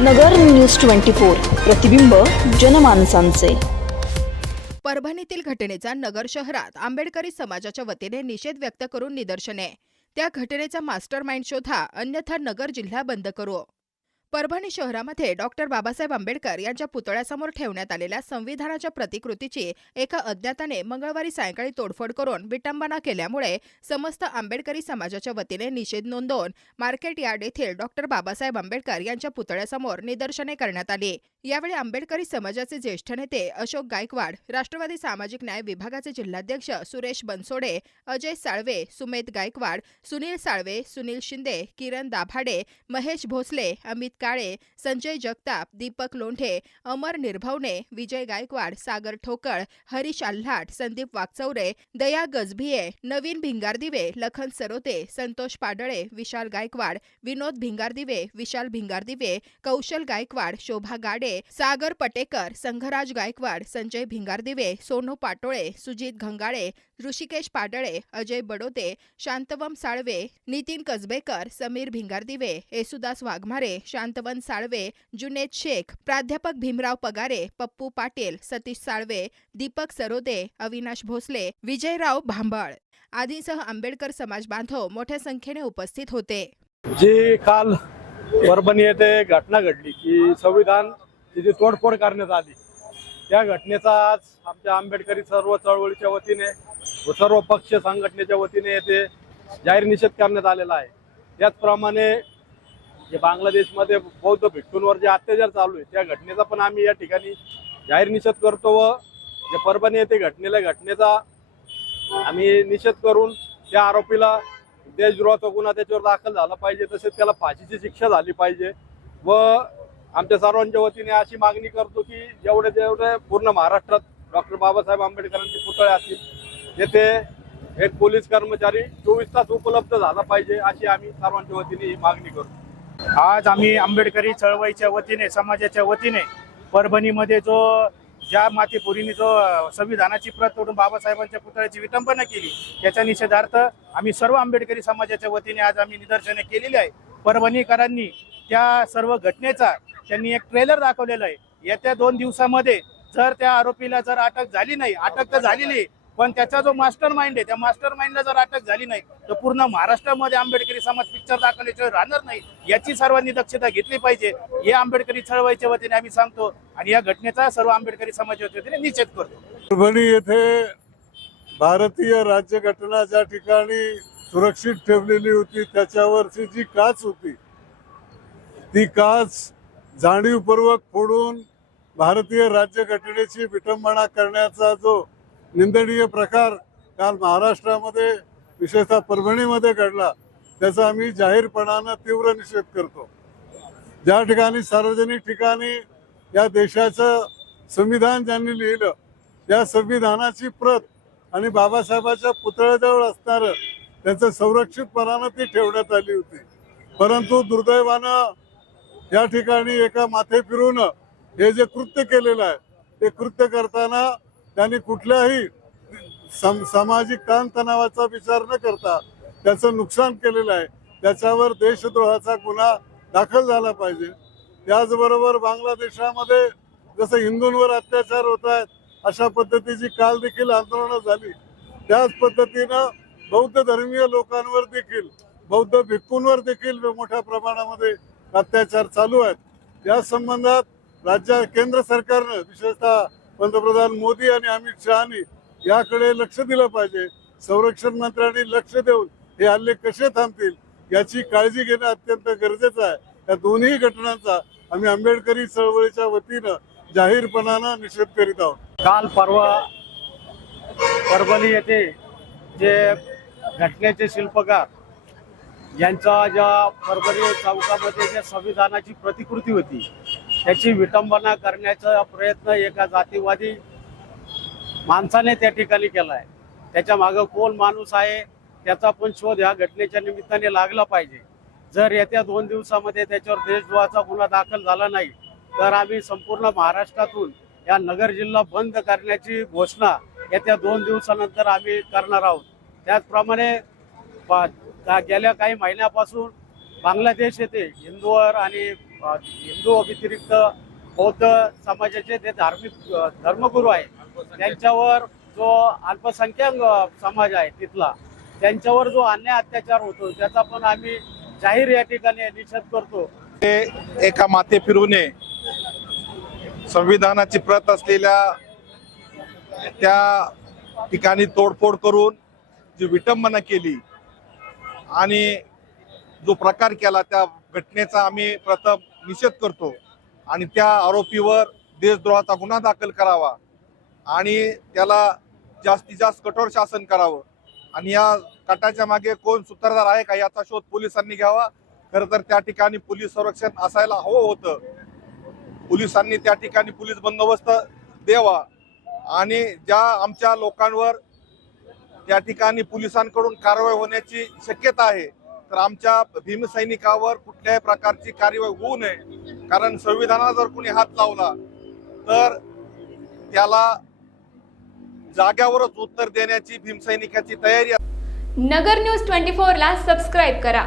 नगर news twenty four प्रतिबिंब जनमानसांचे. परभणीतील घटनेचा नगर शहरात आंबेडकरी समाजाच्या वतीने निषेध व्यक्त करून निदर्शने. त्या घटनेचा मास्टर माइंड शोधा अन्यथा नगर जिल्हा बंद करू. परभणी शहरामध्ये डॉक्टर बाबासाहेब आंबेडकर यांच्या पुतळ्यासमोर ठेवण्यात आलेल्या संविधानाच्या प्रतिकृतीची एका अज्ञाताने मंगळवारी सायंकाळी तोडफोड करून विटंबना केल्यामुळे समस्त आंबेडकरी समाजाच्या वतीने निषेध नोंदवून मार्केट यार्ड येथील डॉक्टर बाबासाहेब आंबेडकर यांच्या पुतळ्यासमोर निदर्शने करण्यात आली. यावेळी आंबेडकरी समाजाचे ज्येष्ठ नेते अशोक गायकवाड राष्ट्रवादी सामाजिक न्याय विभागाचे जिल्हाध्यक्ष सुरेश बनसोडे अजय साळवे सुमेध गायकवाड सुनील साळवे सुनील शिंदे किरण दाभाडे महेश भोसले अमित काळे संजय जगताप दीपक लोंढे अमर निर्भवणे विजय गायकवाड सागर ठोकळ हरीश आल्हाट संदीप वाकचौरे दया गजभिये नवीन भिंगारदिवे लखन सरोते संतोष पाडळे विशाल गायकवाड विनोद भिंगारदिवे विशाल भिंगारदिवे कौशल गायकवाड शोभा गाडे सागर पटेकर संघराज गायकवाड संजय भिंगारदिवे सोनू पाटोळे सुजित घंगाळे ऋषिकेश पाडळे अजय बडोते शांतवम साळवे नितीन कसबेकर समीर भिंगारदिवे येसुदास वाघमारे शांतवन साळवे जुनेद शेख प्राध्यापक भीमराव पगारे पप्पू पाटील सतीश साळवे दीपक सरोदे अविनाश भोसले विजयराव भांबळ. आदींसह आंबेडकर समाज बांधव मोठ्या संख्येने उपस्थित होते. जी काल परभणी येथे घटना घडली की संविधान तिची तोडफोड करण्यात आली. त्या घटनेचा आज आमच्या आंबेडकरी सर्व चळवळीच्या वतीने व सर्व पक्ष संघटनेच्या वतीने येथे जाहीर निषेध करण्यात आलेला आहे. त्याचप्रमाणे जे बांगलादेशमध्ये बौद्ध भिक्खूंवर जे अत्याचार चालू आहे त्या घटनेचा पण आम्ही या ठिकाणी जाहीर निषेध करतो व जे परभणी येथे घटनेला घटनेचा आम्ही निषेध करून त्या आरोपीला देशद्रोहाचा गुन्हा त्याच्यावर दाखल झाला पाहिजे तसेच त्याला फाशीची शिक्षा झाली पाहिजे व आमच्या सर्वांच्या वतीने अशी मागणी करतो की जेवढे जेवढे पूर्ण महाराष्ट्रात डॉक्टर बाबासाहेब आंबेडकरांचे पुतळे असतील येथे एक पोलीस कर्मचारी चोवीस तास उपलब्ध झाला पाहिजे अशी आम्ही सर्वांच्या वतीने ही मागणी करतो आज आम्ही आंबेडकरी चळवळीच्या वतीने समाजाच्या वतीने परभणीमध्ये जो ज्या मातेपुरीने जो संविधानाची प्रत तोडून बाबासाहेबांच्या पुतळ्याची विटंबना केली त्याच्या निषेधार्थ आम्ही सर्व आंबेडकरी समाजाच्या वतीने आज आम्ही निदर्शने केलेली आहे. परभणीकरांनी त्या सर्व घटनेचा त्यांनी एक ट्रेलर दाखवलेला आहे. येत्या दोन दिवसामध्ये जर त्या आरोपीला जर अटक झाली नाही अटक तर झाली नाही पण त्याचा जो मास्टर माइंड आहे त्या मास्टर माइंडला जर अटक झाली नाही तर पूर्ण महाराष्ट्रामध्ये आंबेडकरी समाज पिक्चर दाखवल्याशिवाय राहणार नाही. याची सर्वांनी दक्षता घेतली पाहिजे. हे आंबेडकरी चळवळीच्या वतीने आम्ही सांगतो आणि या घटनेचा सर्व आंबेडकरी समाजाच्या वतीने निषेध करतो. परभणी येथे भारतीय राज्यघटना ज्या ठिकाणी सुरक्षित ठेवलेली होती. त्याच्यावरची जी काच होती ती काच जाणीवपूर्वक फोडून भारतीय राज्यघटनेची विटंबना करण्याचा जो निंदनीय प्रकार काल महाराष्ट्रामध्ये विशेषतः परभणीमध्ये घडला त्याचा आम्ही जाहीरपणानं तीव्र निषेध करतो. ज्या ठिकाणी सार्वजनिक ठिकाणी या देशाचं संविधान ज्यांनी लिहिलं त्या संविधानाची प्रत आणि बाबासाहेबाच्या पुतळ्याजवळ असणारं त्याचं संरक्षितपणानं ती ठेवण्यात आली होती. परंतु दुर्दैवानं या ठिकाणी एका माथे फिरून हे जे कृत्य केलेलं आहे ते कृत्य करताना त्यांनी कुठल्याही सम सामाजिक ताणतणावाचा विचार न करता त्याचं नुकसान केलेलं आहे. त्याच्यावर देशद्रोहाचा गुन्हा दाखल झाला पाहिजे. त्याचबरोबर बांगलादेशामध्ये जसं हिंदूंवर अत्याचार होत आहेत अशा पद्धतीची काल देखील आंदोलनं झाली. त्याच पद्धतीनं बौद्ध धर्मीय लोकांवर देखील बौद्ध भिक्खूंवर देखील मोठ्या प्रमाणामध्ये अत्याचार चालू आहेत. या संबंधात राज्य केंद्र सरकारनं विशेषतः पंतप्रधान मोदी आणि अमित शहानी याकडे लक्ष दिलं पाहिजे. संरक्षण मंत्र्यांनी लक्ष देऊन हे हल्ले कसे थांबतील याची काळजी घेणं अत्यंत गरजेचं आहे. या दोन्ही घटनांचा आम्ही आंबेडकरी चळवळीच्या वतीनं जाहीरपणानं निषेध करीत आहोत. काल परवा परभणी येथे जे घटनेचे शिल्पकार यांचा ज्या परभणी चौकामध्ये ज्या संविधानाची प्रतिकृती होती त्याची विटंबना करण्याचा प्रयत्न एका जातीवादी माणसाने त्या ठिकाणी केला आहे त्याच्या मागं कोण माणूस आहे त्याचा पण शोध ह्या घटनेच्या निमित्ताने लागला पाहिजे. जर येत्या दोन दिवसामध्ये त्याच्यावर देशद्रोहाचा गुन्हा दाखल झाला नाही तर आम्ही संपूर्ण महाराष्ट्रातून या नगर जिल्हा बंद करण्याची घोषणा येत्या दोन दिवसानंतर आम्ही करणार आहोत. त्याचप्रमाणे गेल्या काही महिन्यापासून बांगलादेश येथे हिंदूवर आणि हिंदू व्यतिरिक्त बौद्ध समाजाचे ते धार्मिक धर्मगुरू आहेत त्यांच्यावर जो अल्पसंख्याक समाज आहे तिथला त्यांच्यावर जो अन्याय अत्याचार होतो त्याचा पण आम्ही जाहीर या ठिकाणी निषेध करतो. ते एका माथे फिरूने संविधानाची प्रत असलेल्या त्या ठिकाणी तोडफोड करून जी विटंबना केली आणि जो प्रकार केला त्या घटनेचा आम्ही प्रथम निषेध करतो आणि त्या आरोपीवर देशद्रोहाचा गुन्हा दाखल करावा आणि त्याला जास्तीत जास्त कठोर शासन करावं. आणि या कटाच्या मागे कोण सूत्रधार आहे का याचा शोध पोलिसांनी घ्यावा. खरं तर त्या ठिकाणी पोलीस संरक्षण असायला हवं होतं. पोलिसांनी त्या ठिकाणी पोलीस बंदोबस्त द्यावा. आणि ज्या आमच्या लोकांवर त्या ठिकाणी पोलिसांकडून कारवाई होण्याची शक्यता आहे तर आमच्या भीमसैनिकावर कुठल्याही प्रकारची कार्यवाही होऊ नये. कारण संविधानाला जर कोणी हात लावला तर त्याला जाग्यावरच उत्तर देण्याची भीमसैनिकाची तयारी नगर न्यूज ट्वेंटी फोरला सबस्क्राईब करा.